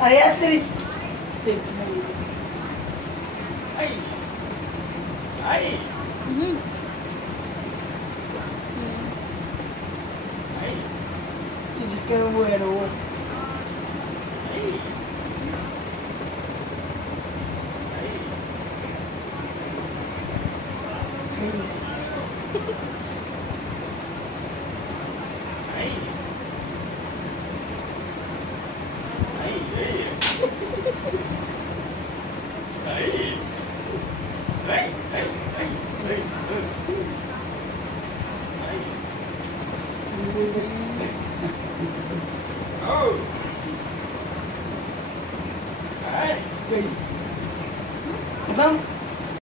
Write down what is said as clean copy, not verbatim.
Allá atrás. Ay. Ay. Ay. Y si quedó bueno. Ay. Ay. Oh. All right.